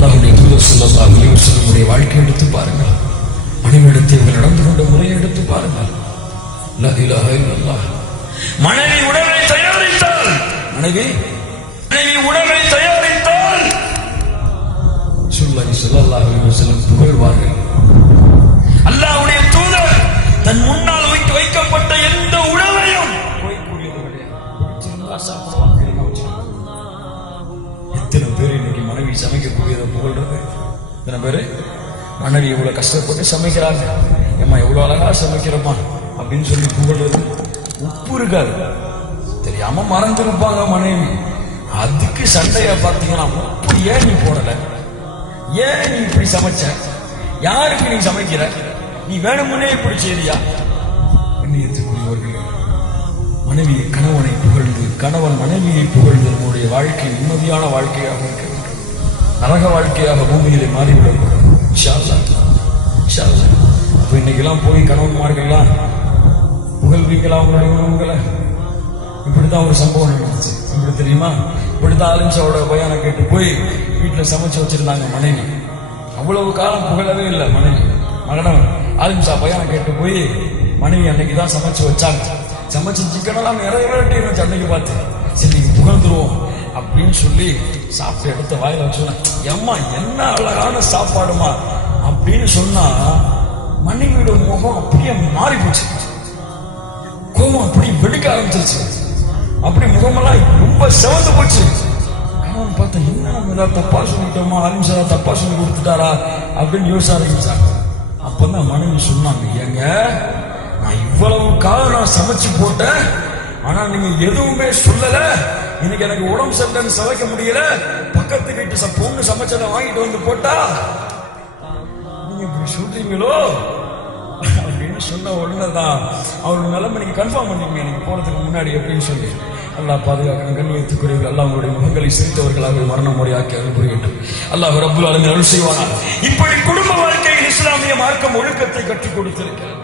அல்லாஹ்வுடைய தூதர் ஸல்லல்லாஹு அலைஹி வஸல்லம் வாழ்க்கை எடுத்து பாருங்கள். மனைவியிடத்தை இவர்கள் நடந்து கொண்ட முறையை எடுத்து பாருங்கள். லா இலாஹ இல்லல்லாஹ். மனைவி உணவை தயாரித்தால் மனைவி உணவை தயாரித்தால் ஸல்லல்லாஹு அலைஹி வஸல்லம் புகழ்வார்கள். அல்லாஹ்வுடைய தூதர் தன் முன்னால் வைக்கப்பட்ட எந்த உணவையும் எத்தனை பேர் இன்னைக்கு மனைவி சமைக்கக்கூடியதை புகழ்றது? எத்தனை பேரு மனைவி இவ்வளவு கஷ்டப்பட்டு சமைக்கிறாங்க, ஏமா எவ்வளவு அழகா சமைக்கிறோமா அப்படின்னு சொல்லி புகழ்றது. உப்பு இருக்காது, தெரியாம மறந்துருப்பாங்க மனைவி. அதுக்கு சண்டையா பார்த்தீங்கன்னா, உப்பு ஏன் நீ போடல, ஏன் நீ இப்படி சமைச்ச, யாருக்கு நீ சமைக்கிற, நீ வேணுமுன்னே இப்படி செய்தியா? எண்ணியத்துக்குரியவர்கள், மனைவியை கணவனை புகழ்ந்து கணவன் மனைவியை புகழ்ந்து நம்முடைய வாழ்க்கை நிம்மதியான வாழ்க்கையாக இருக்க வேண்டும். நரக வாழ்க்கையாக பூமியிலே மாறிவிடக்கூடாது. இன்ஷா அல்லாஹ், இன்ஷா அல்லாஹ். அப்ப இன்னைக்கெல்லாம் போய் கணவன்மார்கள்லாம் புகழ்வீங்களா அவங்களுடைய உணவுகளை? இப்படித்தான் ஒரு சம்பவம் நடந்துச்சு. இப்படி தெரியுமா? இப்படித்தான் ஆலிம்சாவோட பயானை கேட்டு போய் வீட்டுல சமைச்சு வச்சிருந்தாங்க மனைவி. அவ்வளவு காலம் புகழவே இல்லை மனைவி. மகனவன் ஆலிம்சா பயானை கேட்டு போய் மனைவி அன்னைக்குதான் சமைச்சு வச்சாங்க. சமைச்சு சிக்கனெல்லாம் நிறைய வேட்டி அன்னைக்கு பார்த்து சரி புகழ்ந்துருவோம் அப்படின்னு சொல்லி சாப்பிட்டு எடுத்த வாயில வச்சோன்னா, எம்மா என்ன அழகான சாப்பாடுமா அப்படின்னு சொன்னா மனைவியோட முகம் அப்படியே மாறி போச்சு. கோபம் அப்படி வெடிக்க ஆரம்பிச்சிருச்சு. அப்படி முகமெல்லாம் ரொம்ப செவந்து போச்சு. கணவன் பார்த்தா, என்ன நம்ம ஏதாவது தப்பா சொல்லிட்டோமா, ஆலிம்சா தப்பா சொல்லி கொடுத்துட்டாரா அப்படின்னு யோசிக்க ஆரம்பிச்சாங்க. அப்பதான் மனைவி சொன்னாங்க, ஏங்க நான் இவ்வளவு காலம் நான் சமைச்சு போட்டேன், ஆனா நீங்க எதுவுமே சொல்லல. இன்னைக்கு எனக்கு உடம்பு சரியில்லைன்னு சமைக்க முடியல, பக்கத்து வீட்டு பொண்ணு சமைச்சதை வாங்கிட்டு வந்து போட்டா நீங்க இப்படி சொல்றீங்களோ அப்படின்னு சொன்ன உடனேதான் அவரோட நிலைமை நீங்க கன்ஃபார்ம் பண்ணீங்க நீங்க போறதுக்கு முன்னாடி அப்படின்னு சொல்லி. அல்லாஹ் பாதுகாக்கணும். கண்ணியத்துக்குரியவர்கள், அல்லாஹ் உங்களுடைய முகங்களை சிரித்தவர்களாக மரண முறையாக்கி அருள் புரியட்டும். அல்லாஹ் ரப்புல் ஆலமீன் அருள் செய்வானாக. இப்படி குடும்ப வாழ்க்கையில் இஸ்லாமிய மார்க்கம் ஒழுக்கத்தை கற்றுக் கொடுத்திருக்கிறது.